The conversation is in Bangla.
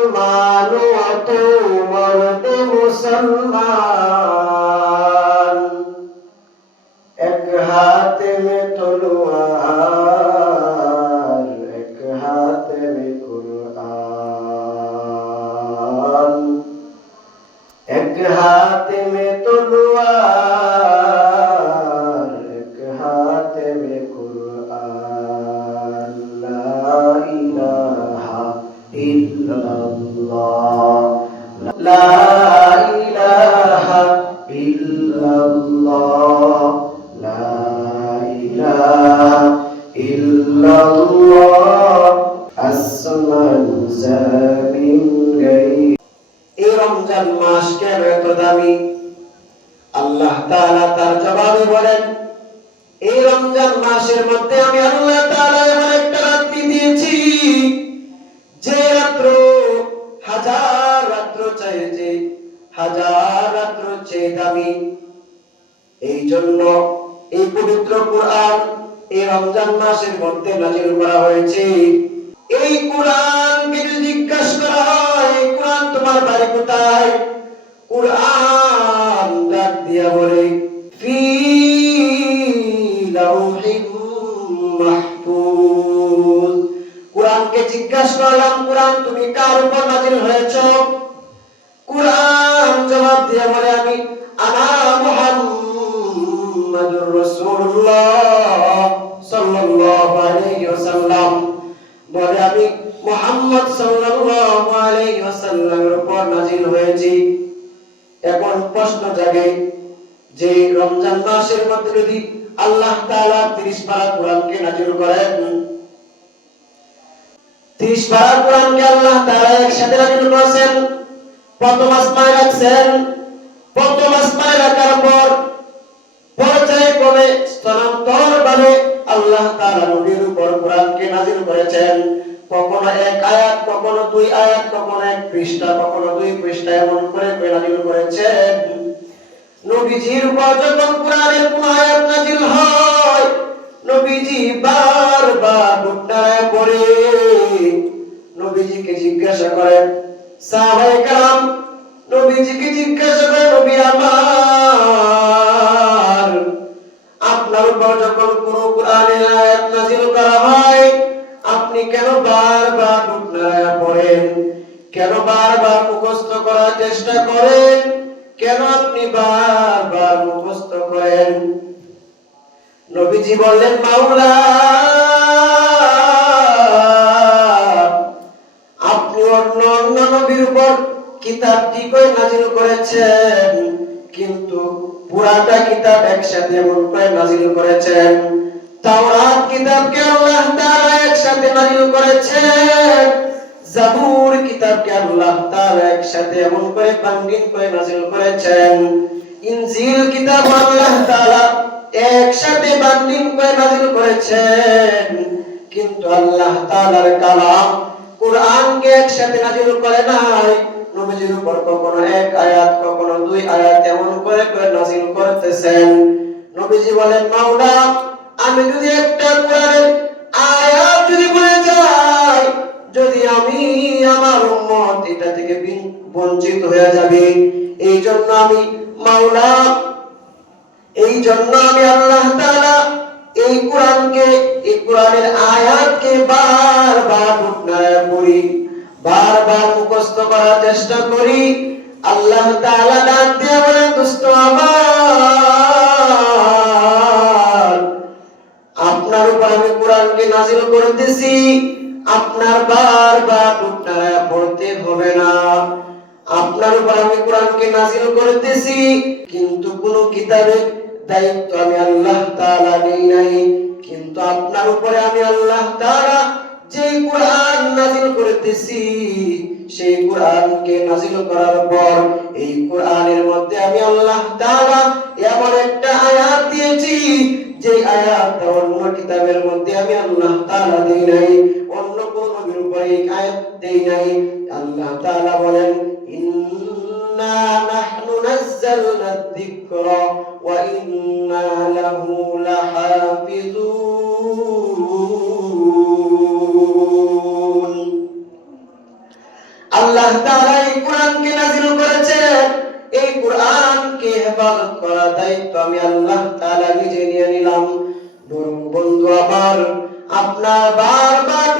मुसलमान तो मर्द मुसलमान, एक हाथ में तलवार एक हाथ में कुरान, एक हाथ में तलवार एक हाथ में कुरान। ला इलाहा इल्लल्लाह, ला इलाहा इल्लल्लाह, ला इलाहा इल्लल्लाह, আসমান জমিন গাই। এই রমজান মাস কেন এত দামি? আল্লাহ তাআলা তার জবাবে বলেন, এই রমজান মাসের মধ্যে আমি আল্লাহ তাআলা এমন একটা রাত্রি দিয়েছি যে রাত্র হাজার রাত্র চাইতে হাজার রাত্র চেয়ে দামি। এই জন্য এই পবিত্র কুরআন এই রমজান মাসের মধ্যে নাযিল করা হয়েছে। এই কুরআনকে যদি জিজ্ঞাসা করা হয়, কুরআন তোমার বাড়ি কোথায়? কুরআন ডাক দিয়া বলে, ফি লাউহিন মাহফুজ। কুরআনকে জিজ্ঞাসা করলাম, কুরআন তুমি কার উপর নাযিল হয়েছে? কুরআন জবাব দিয়া বলে, আমি আনা মুহাম্মাদুর রাসূলুল্লাহ সাল্লাল্লাহু আলাইহি ওয়াসাল্লাম, বলে আমি মুহাম্মদ সাল্লাল্লাহু আলাইহি ওয়াসাল্লামের উপর নাযিল হয়েছি। এখন প্রশ্ন জাগে যে রমজান মাসের মধ্যে যদি আল্লাহ তাআলা 30 পারা কোরআনকে নাযিল করেন, 30 পারা কোরআনকে আল্লাহ তাআলা একসাথে নাযিল করেছেন, প্রথম আসমানে রাখছেন, প্রথম আসমানে রাখার পর পর্যায়ক্রমে স্থানান্তরভাবে আল্লাহ তাআলা নবীর উপর কোরআনকে নাযিল করেছেন। কখনো এক আয়াত, কখনো দুই আয়াত, কখনো এক পৃষ্ঠা, কখনো দুই পৃষ্ঠা, এমন করে নাযিল করেছেন। নবীজির উপর যখন কোরআনের কোন আয়াত নাযিল হয়, নবীজি বারবার উঠায় পড়ে নবীজিকে জিজ্ঞাসা করেন। সাহাবায়ে কেরাম নবীজিকে জিজ্ঞাসা করে, নবী আমার, আপনার উপর যখন কোন কোরআনের আয়াত নাযিল করা হয়, আপনি কেন বারবার উঠায় পড়েন? কেন বারবার মুখস্থ করার চেষ্টা করেন? কেন আপনি বারবার মুখস্থ করেন? নবীজি বললেন, মাওলা, আপনি অন্য অন্য নবীর উপর কিতাবটি করে নাযিল করেছেন, কিন্তু পুরাটা কিতাব একসাথে এমন করে নাযিল করেছেন। তাওরাত কিতাবকে আল্লাহ তাআলা একসাথে নাযিল করেছেন, জাবুর কিতাবকে আল্লাহ তাআলা একসাথে এমন করে বান্ডিল করে নাযিল করেছেন, ইনজিল কিতাব আল্লাহ তাআলা একসাথে বান্ডিল করে নাযিল করেছেন। কিন্তু আল্লাহ তাআলার কালাম কুরআনকে একসাথে নাযিল করে নাই। নবীজির উপর কখনো এক আয়াত, কখনো দুই আয়াত এমন করে নাযিল করতেছেন। নবীজি বলেন, মাওলা, আমি যদি একটা কোরআনের আয়াত যদি ভুলে যাই, যদি আমি আমার উম্মত এটা থেকে বঞ্চিত হয়ে যাবে, এই জন্য আমি মাওলা, এই জন্য আমি আল্লাহ তাআলা এই কোরআনকে, এই কোরআনের আয়াতকে বারবার উঠায় পড়ি, বারবার মুখস্থ করার চেষ্টা করি। আল্লাহ তাআলা ডাক দিয়ে বলেন, দোস্ত আমার, আপনার উপর আমি কোরআনকে নাযিল করতেছি, আপনার বারবার উঠায় পড়তে হবে না। আপনার উপর আমি কোরআনকে নাযিল করতেছি, কিন্তু কোন কিতাবের দায়িত্ব আমি আল্লাহ তাআলা নেই নাই। কিন্তু আপনার উপরে আমি আল্লাহ তাআলা যে কোরআন নাযিল করতেছি, সেই কোরআনকে নাযিল করার পর এই কোরআনের মধ্যে আমি আল্লাহ তাআলা এমন একটা আয়াত দিয়েছি, যে আয়াতটা অন্য কিতাবের মধ্যে আমি আল্লাহ তাআলা দেই নাই, অন্য কোন নবীর উপরে এই আয়াত দেই নাই। আল্লাহ তাআলা বলেন, ইন্না নাহনু নাযালনা যিকরা ওয়া ইন্না লাহু লাহাফিজুন। আল্লাহ তাআলা এই কোরআনকে নাযিল করেছেন, এই কোরআনকে হেফাজত করার দায়িত্ব আমি আল্লাহ তাআলা নিজে নিয়ে নিলাম। বন্ধু আমার, আপনার বারবার